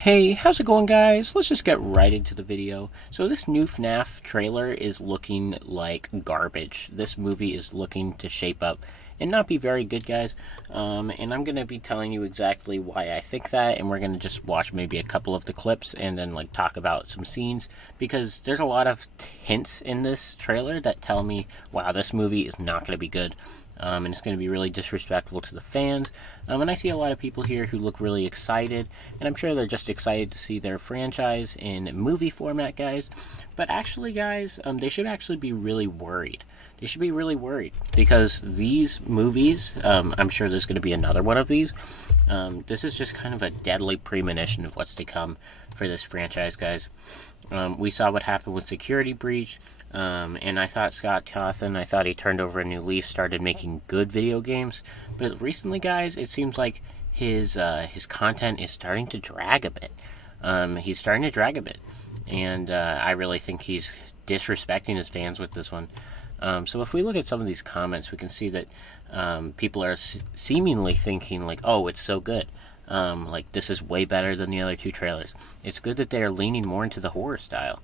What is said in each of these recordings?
Hey, how's it going, guys? Let's just get right into the video. So this new FNAF trailer is looking like garbage. This movie is looking to shape up and not be very good, guys. And I'm going to be telling you exactly why I think that, and we're going to just watch maybe a couple of the clips and then talk about some scenes, because there's a lot of hints in this trailer that tell me, wow, this movie is not going to be good. And it's going to be really disrespectful to the fans. And I see a lot of people here who look really excited, and I'm sure they're just excited to see their franchise in movie format, guys. But actually, guys, they should actually be really worried. They should be really worried because these movies, I'm sure there's going to be another one of these. This is just kind of a deadly premonition of what's to come for this franchise, guys. We saw what happened with Security Breach. And I thought Scott Cawthon, I thought he turned over a new leaf, started making good video games. But recently, guys, it seems like his content is starting to drag a bit. He's starting to drag a bit. And I really think he's disrespecting his fans with this one. So if we look at some of these comments, we can see that people are seemingly thinking like, oh, it's so good. Like, this is way better than the other two trailers. It's good that they are leaning more into the horror style.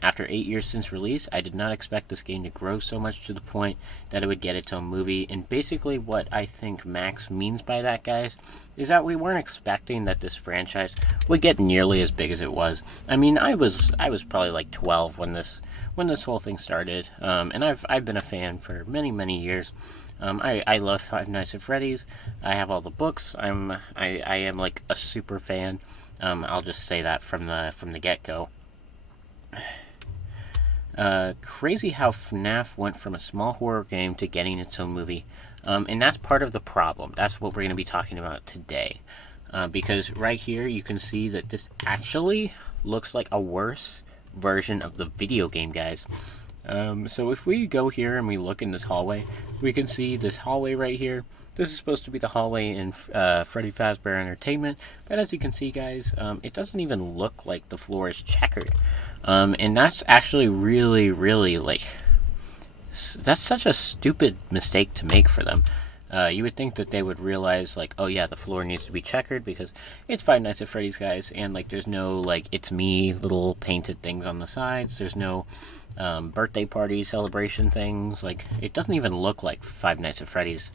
After 8 years since release, I did not expect this game to grow so much to the point that it would get its own movie. And basically what I think Max means by that, guys, is that we weren't expecting that this franchise would get nearly as big as it was. I mean, I was probably like 12 when this whole thing started. And I've been a fan for many years. I love Five Nights at Freddy's. I have all the books. I am like a super fan. I'll just say that from the get-go. Crazy how FNAF went from a small horror game to getting its own movie. And that's part of the problem. That's what we're going to be talking about today. Because right here you can see that this actually looks like a worse version of the video game, guys. So if we go here and we look in this hallway, we can see this hallway right here. This is supposed to be the hallway in Freddy Fazbear Entertainment, but as you can see, guys, it doesn't even look like the floor is checkered. And that's actually really that's such a stupid mistake to make for them. You would think that they would realize, like, oh yeah, the floor needs to be checkered because it's Five Nights at Freddy's, guys, and like there's no like it's me little painted things on the sides. There's no birthday party celebration things. Like, it doesn't even look like Five Nights at Freddy's.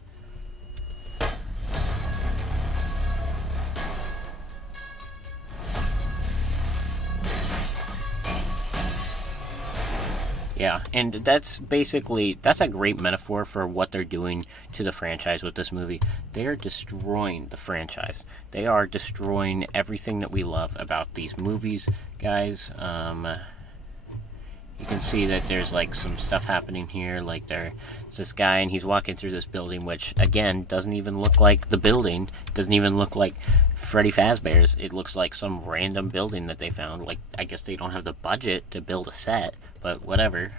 Yeah, and that's a great metaphor for what they're doing to the franchise with this movie. They are destroying the franchise. They are destroying everything that we love about these movies, guys. You can see that there's like some stuff happening here. Like, there's this guy and he's walking through this building, which again doesn't even look like the building. It doesn't even look like Freddy Fazbear's. It looks like some random building that they found. Like, I guess they don't have the budget to build a set, but whatever.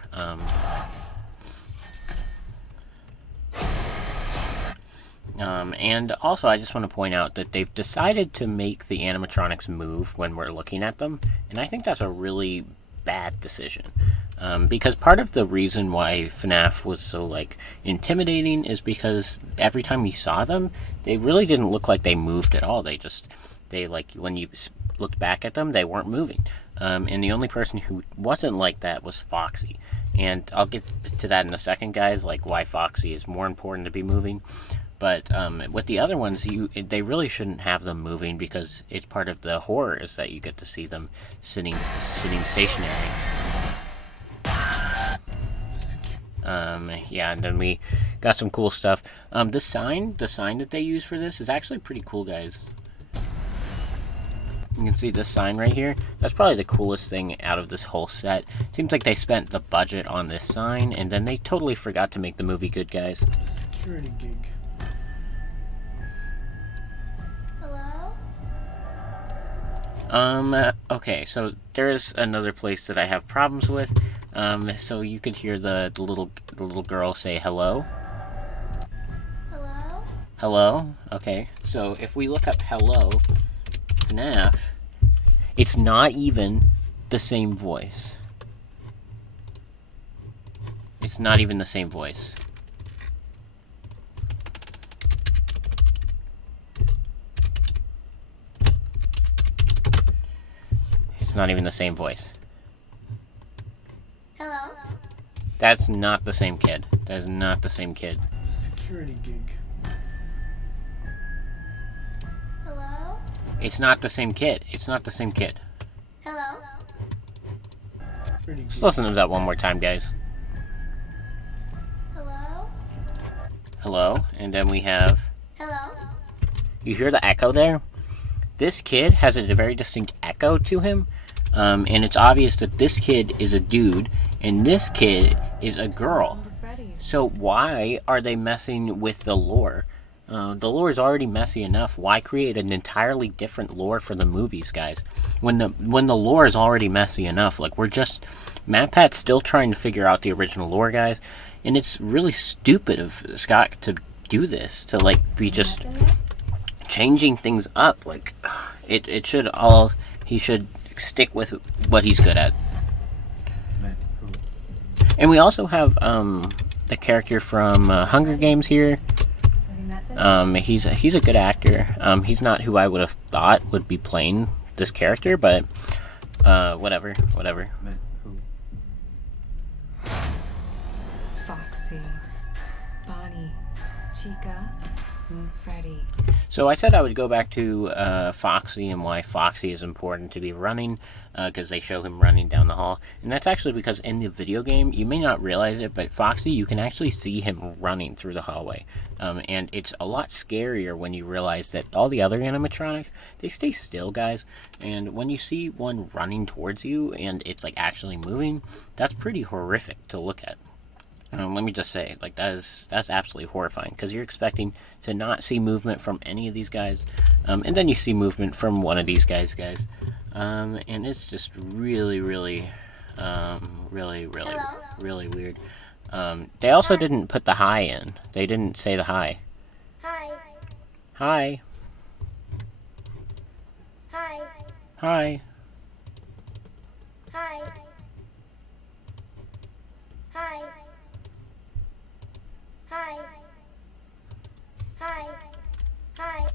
And also, I just want to point out that they've decided to make the animatronics move when we're looking at them, and I think that's a really bad decision. Because part of the reason why FNAF was so like intimidating is because every time you saw them, they really didn't look like they moved at all. They like, when you looked back at them, they weren't moving. And the only person who wasn't like that was Foxy. And I'll get to that in a second, guys, like why Foxy is more important to be moving. But with the other ones, they really shouldn't have them moving because it's part of the horror is that you get to see them sitting stationary. Yeah, and then we got some cool stuff. The sign that they use for this is actually pretty cool, guys. You can see this sign right here. That's probably the coolest thing out of this whole set. It seems like they spent the budget on this sign, and then they totally forgot to make the movie good, guys. The security gig. Okay, so there's another place that I have problems with. So you could hear the little girl say hello. Hello? Hello? Okay, so if we look up hello, FNAF, it's not even the same voice. It's not even the same voice. That's not even the same voice. Hello? That's not the same kid. That is not the same kid. It's a security gig. Hello? It's not the same kid. It's not the same kid. Hello? Just listen to that one more time, guys. Hello? Hello, and then we have... Hello? You hear the echo there? This kid has a very distinct echo to him, and it's obvious that this kid is a dude, and this kid is a girl. So why are they messing with the lore? The lore is already messy enough. Why create an entirely different lore for the movies, guys? When the lore is already messy enough, like MatPat's still trying to figure out the original lore, guys, and it's really stupid of Scott to do this, to be just changing things up. It should all, he should stick with what he's good at. And we also have the character from Hunger Games here. He's a good actor. He's not who I would have thought would be playing this character, but whatever. Foxy, Bonnie, Chica, and Freddy. So I said I would go back to Foxy and why Foxy is important to be running, because they show him running down the hall. And that's actually because in the video game, you may not realize it, but Foxy, you can actually see him running through the hallway. And it's a lot scarier when you realize that all the other animatronics, they stay still, guys. And when you see one running towards you and it's actually moving, that's pretty horrific to look at. Let me just say, that's absolutely horrifying, because you're expecting to not see movement from any of these guys, and then you see movement from one of these guys, and it's just really weird. They also didn't put the hi in. They didn't say the hi. Hi. Hi. Hi. Hi. Hi. Hi. Hi. Hi. Hi.